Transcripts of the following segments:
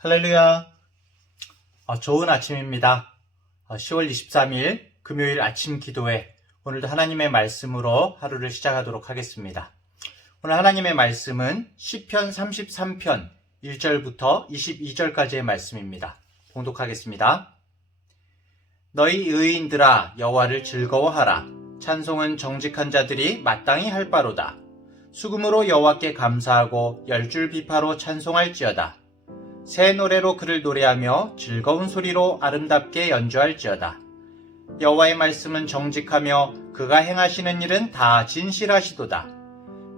할렐루야. 좋은 아침입니다. 10월 23일 금요일 아침 기도회, 오늘도 하나님의 말씀으로 하루를 시작하도록 하겠습니다. 오늘 하나님의 말씀은 시편 33편 1절부터 22절까지의 말씀입니다. 봉독하겠습니다. 너희 의인들아 여호와를 즐거워하라. 찬송은 정직한 자들이 마땅히 할 바로다. 수금으로 여호와께 감사하고 열줄 비파로 찬송할지어다. 새 노래로 그를 노래하며 즐거운 소리로 아름답게 연주할지어다. 여호와의 말씀은 정직하며 그가 행하시는 일은 다 진실하시도다.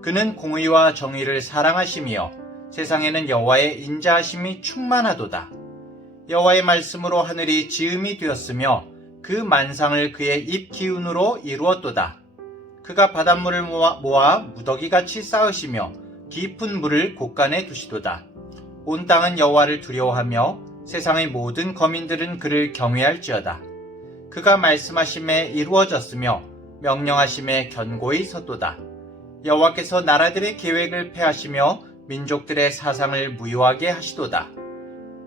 그는 공의와 정의를 사랑하시며 세상에는 여호와의 인자하심이 충만하도다. 여호와의 말씀으로 하늘이 지음이 되었으며 그 만상을 그의 입 기운으로 이루었도다. 그가 바닷물을 모아 무더기같이 쌓으시며 깊은 물을 곳간에 두시도다. 온 땅은 여호와를 두려워하며 세상의 모든 거민들은 그를 경외할지어다. 그가 말씀하심에 이루어졌으며 명령하심에 견고히 섰도다. 여호와께서 나라들의 계획을 폐하시며 민족들의 사상을 무효하게 하시도다.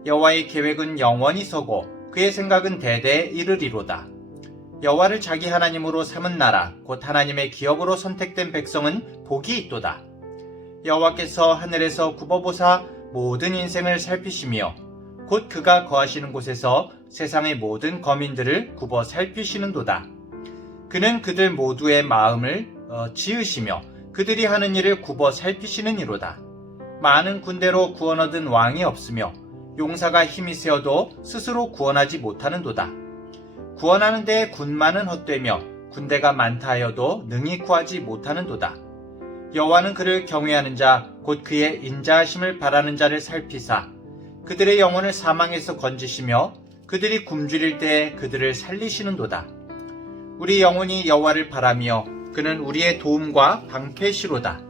여호와의 계획은 영원히 서고 그의 생각은 대대에 이르리로다. 여호와를 자기 하나님으로 삼은 나라 곧 하나님의 기업으로 선택된 백성은 복이 있도다. 여호와께서 하늘에서 굽어보사 모든 인생을 살피시며 곧 그가 거하시는 곳에서 세상의 모든 거민들을 굽어 살피시는도다. 그는 그들 모두의 마음을 지으시며 그들이 하는 일을 굽어 살피시는 이로다. 많은 군대로 구원 얻은 왕이 없으며 용사가 힘이 세어도 스스로 구원하지 못하는도다. 구원하는 데에 군마는 헛되며 군대가 많다 하여도 능히 구하지 못하는도다. 여호와는 그를 경외하는 자 곧 그의 인자하심을 바라는 자를 살피사 그들의 영혼을 사망에서 건지시며 그들이 굶주릴 때에 그들을 살리시는도다. 우리 영혼이 여호와를 바라며 그는 우리의 도움과 방패시로다.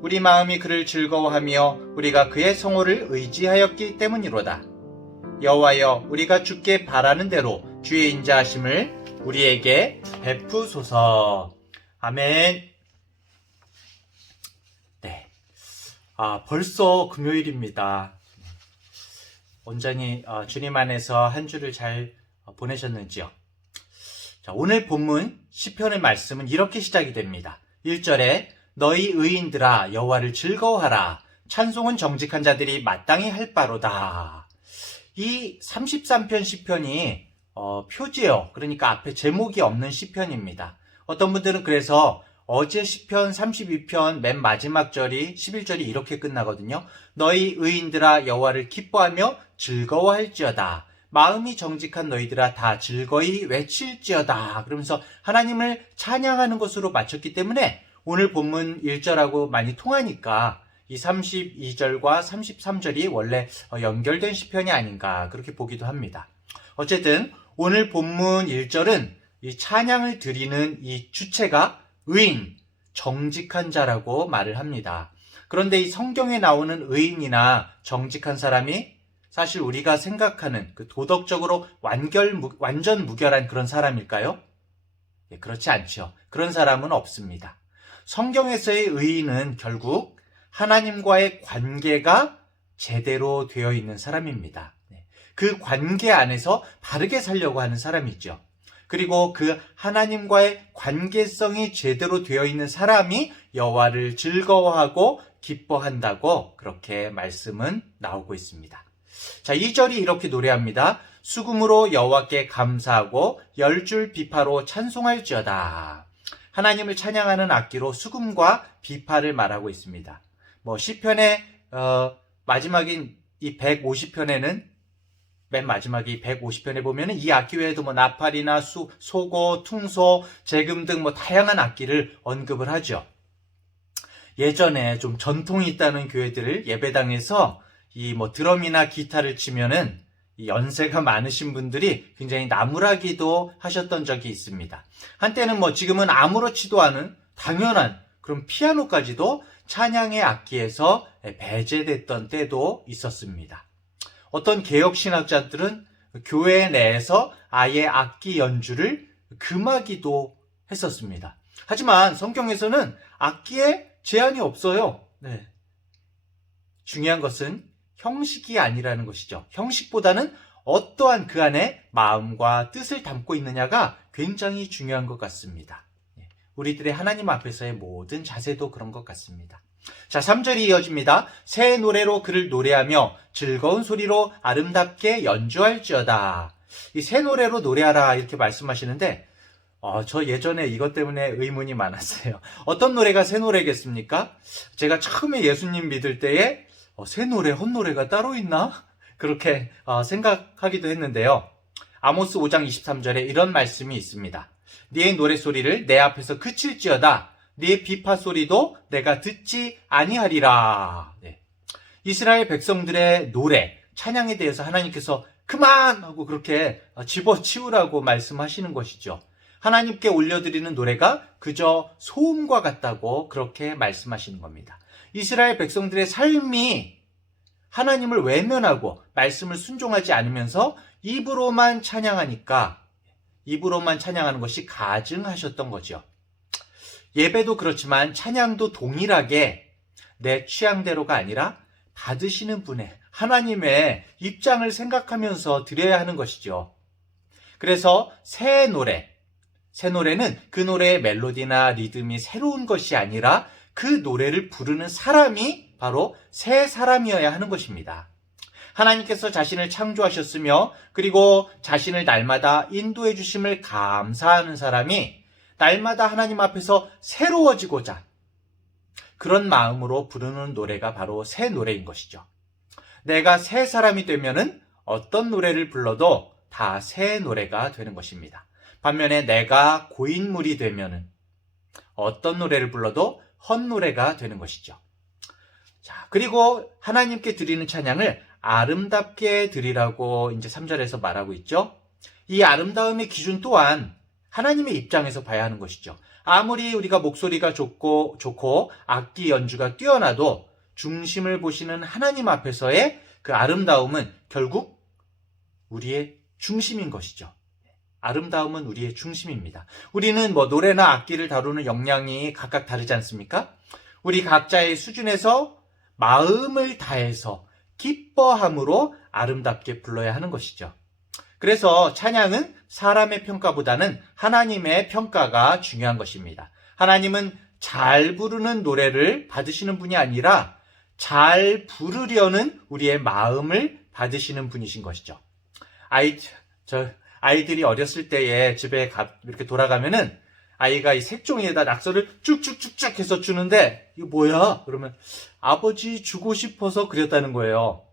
우리 마음이 그를 즐거워하며 우리가 그의 성호를 의지하였기 때문이로다. 여호와여, 우리가 주께 바라는 대로 주의 인자하심을 우리에게 베푸소서. 아멘. 벌써 금요일입니다. 온전히 주님 안에서 한 주를 잘 보내셨는지요? 자, 오늘 본문 시편의 말씀은 이렇게 시작이 됩니다. 1절에 너희 의인들아 여호와를 즐거워하라. 찬송은 정직한 자들이 마땅히 할 바로다. 이 33편 시편이 표지예요. 그러니까 앞에 제목이 없는 시편입니다. 어떤 분들은 그래서 어제 시편 32편 맨 마지막 절이 11절이 이렇게 끝나거든요. 너희 의인들아 여호와를 기뻐하며 즐거워할지어다. 마음이 정직한 너희들아 다 즐거이 외칠지어다. 그러면서 하나님을 찬양하는 것으로 마쳤기 때문에 오늘 본문 1절하고 많이 통하니까 이 32절과 33절이 원래 연결된 시편이 아닌가 그렇게 보기도 합니다. 어쨌든 오늘 본문 1절은 이 찬양을 드리는 이 주체가 의인, 정직한 자라고 말을 합니다. 그런데 이 성경에 나오는 의인이나 정직한 사람이 사실 우리가 생각하는 그 도덕적으로 완전 무결한 그런 사람일까요? 네, 그렇지 않죠. 그런 사람은 없습니다. 성경에서의 의인은 결국 하나님과의 관계가 제대로 되어 있는 사람입니다. 그 관계 안에서 바르게 살려고 하는 사람이죠. 그리고 그 하나님과의 관계성이 제대로 되어 있는 사람이 여호와를 즐거워하고 기뻐한다고 그렇게 말씀은 나오고 있습니다. 자, 2절이 이렇게 노래합니다. 수금으로 여호와께 감사하고 열줄 비파로 찬송할지어다. 하나님을 찬양하는 악기로 수금과 비파를 말하고 있습니다. 시편의 마지막인 이 150편에는 맨 마지막에 150편에 보면 이 악기 외에도 나팔이나 소고, 퉁소, 재금 등 다양한 악기를 언급을 하죠. 예전에 좀 전통이 있다는 교회들 예배당에서 이 드럼이나 기타를 치면은 이 연세가 많으신 분들이 굉장히 나무라기도 하셨던 적이 있습니다. 한때는 지금은 아무렇지도 않은 당연한 그런 피아노까지도 찬양의 악기에서 배제됐던 때도 있었습니다. 어떤 개혁신학자들은 교회 내에서 아예 악기 연주를 금하기도 했었습니다. 하지만 성경에서는 악기에 제한이 없어요. 중요한 것은 형식이 아니라는 것이죠. 형식보다는 어떠한 그 안에 마음과 뜻을 담고 있느냐가 굉장히 중요한 것 같습니다. 우리들의 하나님 앞에서의 모든 자세도 그런 것 같습니다. 자, 3절이 이어집니다. 새 노래로 그를 노래하며 즐거운 소리로 아름답게 연주할지어다. 이 새 노래로 노래하라 이렇게 말씀하시는데 저 예전에 이것 때문에 의문이 많았어요. 어떤 노래가 새 노래겠습니까? 제가 처음에 예수님 믿을 때에 새 노래, 헛노래가 따로 있나? 그렇게 생각하기도 했는데요. 아모스 5장 23절에 이런 말씀이 있습니다. 네 노래소리를 내 앞에서 그칠지어다. 네 비파 소리도 내가 듣지 아니하리라. 네. 이스라엘 백성들의 노래, 찬양에 대해서 하나님께서 그만하고 그렇게 집어치우라고 말씀하시는 것이죠. 하나님께 올려드리는 노래가 그저 소음과 같다고 그렇게 말씀하시는 겁니다. 이스라엘 백성들의 삶이 하나님을 외면하고 말씀을 순종하지 않으면서 입으로만 찬양하니까 입으로만 찬양하는 것이 가증하셨던 거죠. 예배도 그렇지만 찬양도 동일하게 내 취향대로가 아니라 받으시는 분의 하나님의 입장을 생각하면서 드려야 하는 것이죠. 그래서 새 노래는 그 노래의 멜로디나 리듬이 새로운 것이 아니라 그 노래를 부르는 사람이 바로 새 사람이어야 하는 것입니다. 하나님께서 자신을 창조하셨으며 그리고 자신을 날마다 인도해 주심을 감사하는 사람이 날마다 하나님 앞에서 새로워지고자 그런 마음으로 부르는 노래가 바로 새 노래인 것이죠. 내가 새 사람이 되면은 어떤 노래를 불러도 다 새 노래가 되는 것입니다. 반면에 내가 고인물이 되면은 어떤 노래를 불러도 헛노래가 되는 것이죠. 자, 그리고 하나님께 드리는 찬양을 아름답게 드리라고 이제 3절에서 말하고 있죠. 이 아름다움의 기준 또한 하나님의 입장에서 봐야 하는 것이죠. 아무리 우리가 목소리가 좋고 악기 연주가 뛰어나도 중심을 보시는 하나님 앞에서의 그 아름다움은 결국 우리의 중심인 것이죠. 아름다움은 우리의 중심입니다. 우리는 노래나 악기를 다루는 역량이 각각 다르지 않습니까? 우리 각자의 수준에서 마음을 다해서 기뻐함으로 아름답게 불러야 하는 것이죠. 그래서 찬양은 사람의 평가보다는 하나님의 평가가 중요한 것입니다. 하나님은 잘 부르는 노래를 받으시는 분이 아니라 잘 부르려는 우리의 마음을 받으시는 분이신 것이죠. 아이들이 어렸을 때에 집에 이렇게 돌아가면은 아이가 이 색종이에다 낙서를 쭉쭉쭉쭉 해서 주는데 이거 뭐야? 그러면 아버지 주고 싶어서 그렸다는 거예요.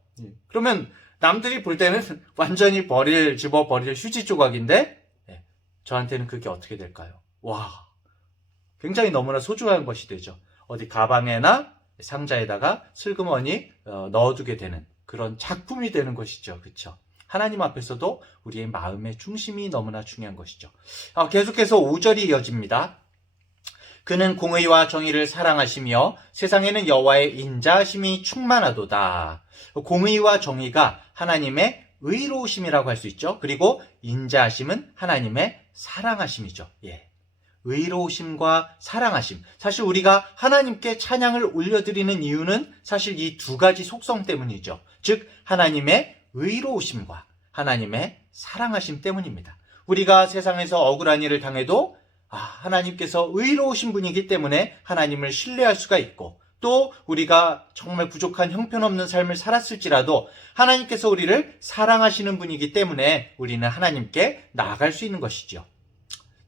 그러면 남들이 볼 때는 완전히 집어버릴 휴지 조각인데 저한테는 그게 어떻게 될까요? 와, 굉장히 너무나 소중한 것이 되죠. 어디 가방에나 상자에다가 슬그머니 넣어두게 되는 그런 작품이 되는 것이죠. 그렇죠? 하나님 앞에서도 우리의 마음의 중심이 너무나 중요한 것이죠. 계속해서 5절이 이어집니다. 그는 공의와 정의를 사랑하시며 세상에는 여호와의 인자하심이 충만하도다. 공의와 정의가 하나님의 의로우심이라고 할 수 있죠. 그리고 인자하심은 하나님의 사랑하심이죠. 의로우심과 사랑하심. 사실 우리가 하나님께 찬양을 올려드리는 이유는 사실 이 두 가지 속성 때문이죠. 즉 하나님의 의로우심과 하나님의 사랑하심 때문입니다. 우리가 세상에서 억울한 일을 당해도 하나님께서 의로우신 분이기 때문에 하나님을 신뢰할 수가 있고 또 우리가 정말 부족한 형편없는 삶을 살았을지라도 하나님께서 우리를 사랑하시는 분이기 때문에 우리는 하나님께 나아갈 수 있는 것이죠.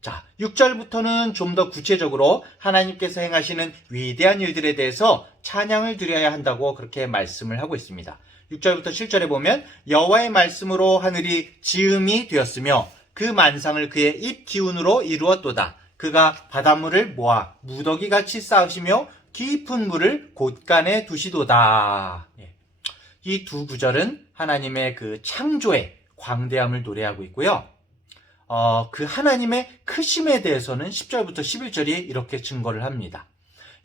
자, 6절부터는 좀 더 구체적으로 하나님께서 행하시는 위대한 일들에 대해서 찬양을 드려야 한다고 그렇게 말씀을 하고 있습니다. 6절부터 7절에 보면 여호와의 말씀으로 하늘이 지음이 되었으며 그 만상을 그의 입 기운으로 이루었도다. 그가 바닷물을 모아 무더기같이 쌓으시며 깊은 물을 곳간에 두시도다. 이 두 구절은 하나님의 그 창조의 광대함을 노래하고 있고요. 그 하나님의 크심에 대해서는 10절부터 11절이 이렇게 증거를 합니다.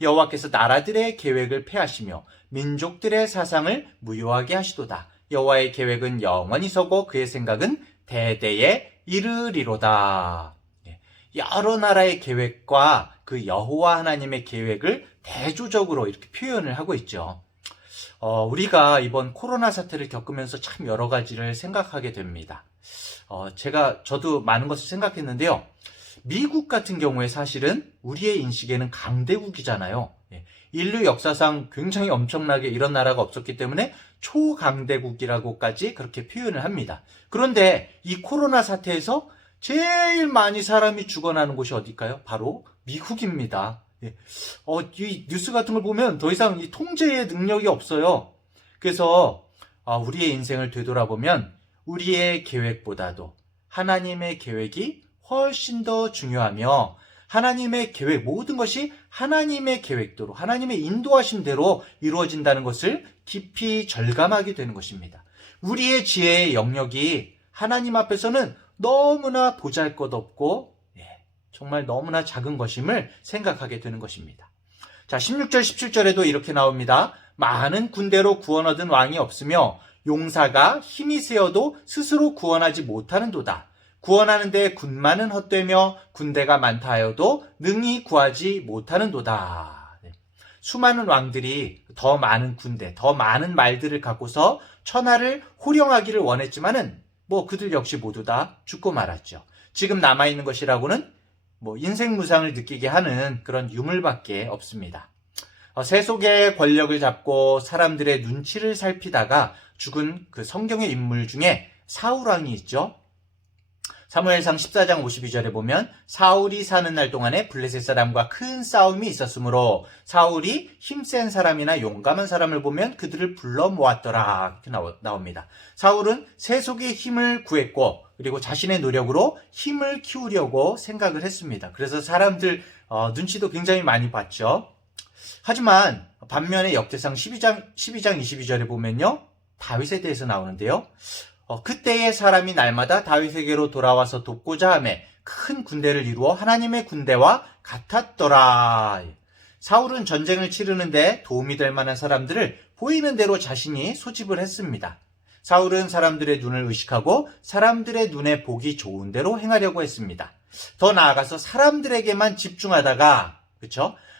여호와께서 나라들의 계획을 폐하시며 민족들의 사상을 무효하게 하시도다. 여호와의 계획은 영원히 서고 그의 생각은 대대에 이르리로다. 여러 나라의 계획과 그 여호와 하나님의 계획을 대조적으로 이렇게 표현을 하고 있죠. 우리가 이번 코로나 사태를 겪으면서 참 여러 가지를 생각하게 됩니다. 저도 많은 것을 생각했는데요. 미국 같은 경우에 사실은 우리의 인식에는 강대국이잖아요. 예, 인류 역사상 굉장히 엄청나게 이런 나라가 없었기 때문에 초강대국이라고까지 그렇게 표현을 합니다. 그런데 이 코로나 사태에서 제일 많이 사람이 죽어나는 곳이 어딜까요? 바로 미국입니다. 예. 이 뉴스 같은 걸 보면 더 이상 이 통제의 능력이 없어요. 그래서 우리의 인생을 되돌아보면 우리의 계획보다도 하나님의 계획이 훨씬 더 중요하며 하나님의 계획, 모든 것이 하나님의 계획대로, 하나님의 인도하심대로 이루어진다는 것을 깊이 절감하게 되는 것입니다. 우리의 지혜의 영역이 하나님 앞에서는 너무나 보잘것없고 정말 너무나 작은 것임을 생각하게 되는 것입니다. 자, 16절, 17절에도 이렇게 나옵니다. 많은 군대로 구원 얻은 왕이 없으며 용사가 힘이 세어도 스스로 구원하지 못하는도다. 구원하는데 군마는 헛되며 군대가 많다 하여도 능히 구하지 못하는도다. 수많은 왕들이 더 많은 군대, 더 많은 말들을 갖고서 천하를 호령하기를 원했지만은 그들 역시 모두 다 죽고 말았죠. 지금 남아있는 것이라고는 인생 무상을 느끼게 하는 그런 유물밖에 없습니다. 세속의 권력을 잡고 사람들의 눈치를 살피다가 죽은 그 성경의 인물 중에 사울왕이 있죠. 사무엘상 14장 52절에 보면 사울이 사는 날 동안에 블레셋 사람과 큰 싸움이 있었으므로 사울이 힘센 사람이나 용감한 사람을 보면 그들을 불러 모았더라. 이렇게 나옵니다. 사울은 세속의 힘을 구했고 그리고 자신의 노력으로 힘을 키우려고 생각을 했습니다. 그래서 사람들 눈치도 굉장히 많이 봤죠. 하지만 반면에 역대상 12장 22절에 보면요. 다윗에 대해서 나오는데요. 그때의 사람이 날마다 다윗에게로 돌아와서 돕고자 하며 큰 군대를 이루어 하나님의 군대와 같았더라. 사울은 전쟁을 치르는데 도움이 될 만한 사람들을 보이는 대로 자신이 소집을 했습니다. 사울은 사람들의 눈을 의식하고 사람들의 눈에 보기 좋은 대로 행하려고 했습니다. 더 나아가서 사람들에게만 집중하다가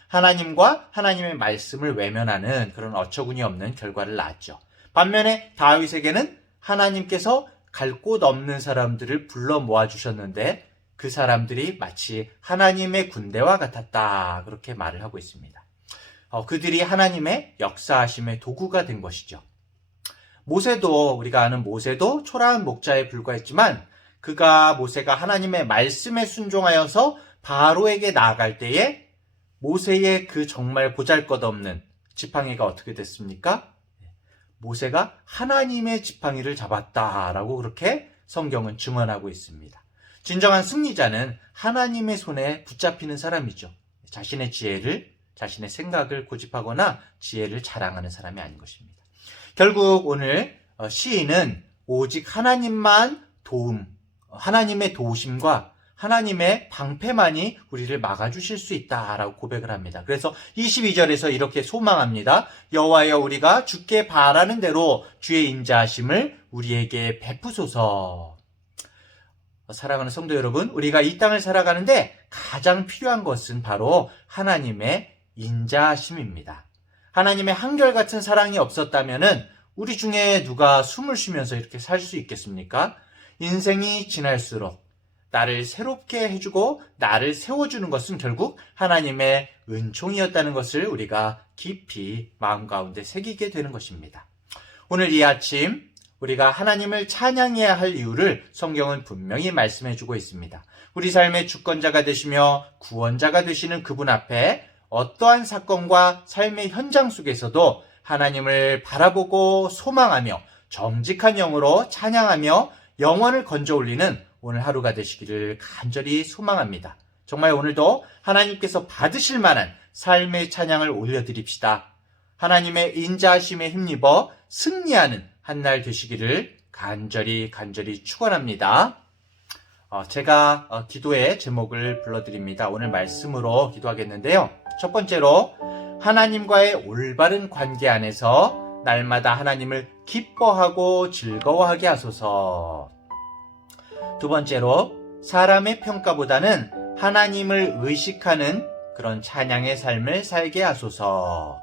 하나님과 하나님의 말씀을 외면하는 그런 어처구니 없는 결과를 낳았죠. 반면에 다윗에게는 하나님께서 갈 곳 없는 사람들을 불러 모아주셨는데 그 사람들이 마치 하나님의 군대와 같았다. 그렇게 말을 하고 있습니다. 그들이 하나님의 역사하심의 도구가 된 것이죠. 우리가 아는 모세도 초라한 목자에 불과했지만 모세가 하나님의 말씀에 순종하여서 바로에게 나아갈 때에 모세의 그 정말 보잘것없는 지팡이가 어떻게 됐습니까? 모세가 하나님의 지팡이를 잡았다라고 그렇게 성경은 증언하고 있습니다. 진정한 승리자는 하나님의 손에 붙잡히는 사람이죠. 자신의 지혜를, 자신의 생각을 고집하거나 지혜를 자랑하는 사람이 아닌 것입니다. 결국 오늘 시인은 오직 하나님의 도우심과 하나님의 방패만이 우리를 막아주실 수 있다라고 고백을 합니다. 그래서 22절에서 이렇게 소망합니다. 여호와여 우리가 주께 바라는 대로 주의 인자하심을 우리에게 베푸소서. 사랑하는 성도 여러분, 우리가 이 땅을 살아가는데 가장 필요한 것은 바로 하나님의 인자하심입니다. 하나님의 한결같은 사랑이 없었다면은 우리 중에 누가 숨을 쉬면서 이렇게 살 수 있겠습니까? 인생이 지날수록 나를 새롭게 해주고 나를 세워주는 것은 결국 하나님의 은총이었다는 것을 우리가 깊이 마음 가운데 새기게 되는 것입니다. 오늘 이 아침 우리가 하나님을 찬양해야 할 이유를 성경은 분명히 말씀해주고 있습니다. 우리 삶의 주권자가 되시며 구원자가 되시는 그분 앞에 어떠한 사건과 삶의 현장 속에서도 하나님을 바라보고 소망하며 정직한 영으로 찬양하며 영원을 건져 올리는 오늘 하루가 되시기를 간절히 소망합니다. 정말 오늘도 하나님께서 받으실 만한 삶의 찬양을 올려드립시다. 하나님의 인자하심에 힘입어 승리하는 한 날 되시기를 간절히 축원합니다. 제가 기도의 제목을 불러드립니다. 오늘 말씀으로 기도하겠는데요. 첫 번째로 하나님과의 올바른 관계 안에서 날마다 하나님을 기뻐하고 즐거워하게 하소서. 두 번째로 사람의 평가보다는 하나님을 의식하는 그런 찬양의 삶을 살게 하소서.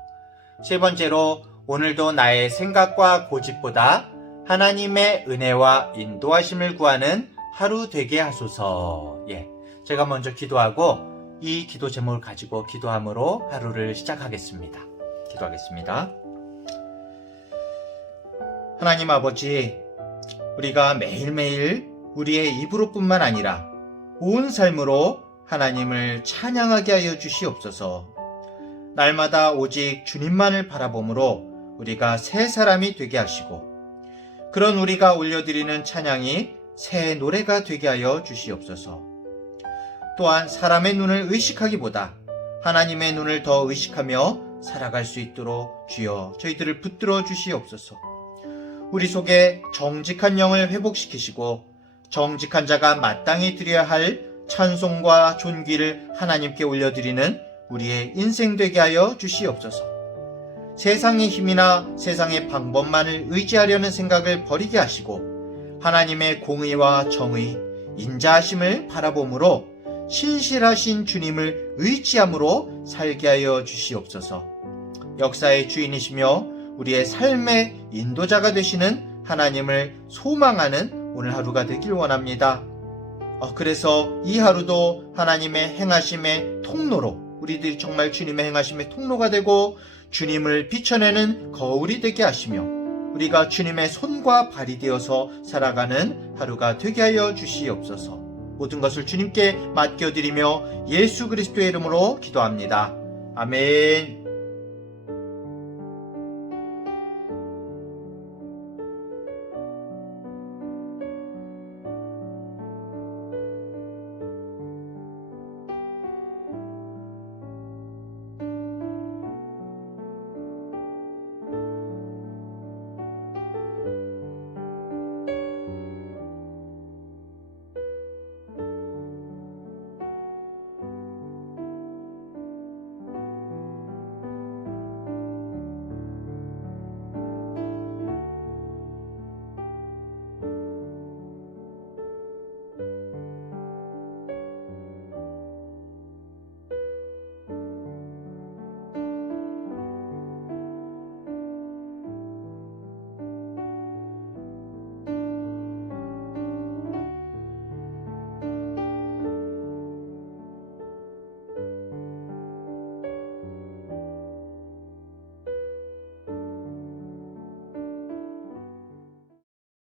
세 번째로 오늘도 나의 생각과 고집보다 하나님의 은혜와 인도하심을 구하는 하루 되게 하소서. 제가 먼저 기도하고 이 기도 제목을 가지고 기도함으로 하루를 시작하겠습니다. 기도하겠습니다. 하나님 아버지, 우리가 매일매일 우리의 입으로뿐만 아니라 온 삶으로 하나님을 찬양하게 하여 주시옵소서. 날마다 오직 주님만을 바라보므로 우리가 새 사람이 되게 하시고, 그런 우리가 올려드리는 찬양이 새 노래가 되게 하여 주시옵소서. 또한 사람의 눈을 의식하기보다 하나님의 눈을 더 의식하며 살아갈 수 있도록 주여 저희들을 붙들어 주시옵소서. 우리 속에 정직한 영을 회복시키시고 정직한 자가 마땅히 드려야 할 찬송과 존귀를 하나님께 올려드리는 우리의 인생 되게 하여 주시옵소서. 세상의 힘이나 세상의 방법만을 의지하려는 생각을 버리게 하시고 하나님의 공의와 정의, 인자하심을 바라봄으로 신실하신 주님을 의지함으로 살게 하여 주시옵소서. 역사의 주인이시며 우리의 삶의 인도자가 되시는 하나님을 소망하는 오늘 하루가 되길 원합니다. 그래서 이 하루도 하나님의 행하심의 통로로, 우리들이 정말 주님의 행하심의 통로가 되고 주님을 비춰내는 거울이 되게 하시며 우리가 주님의 손과 발이 되어서 살아가는 하루가 되게 하여 주시옵소서. 모든 것을 주님께 맡겨드리며 예수 그리스도의 이름으로 기도합니다. 아멘.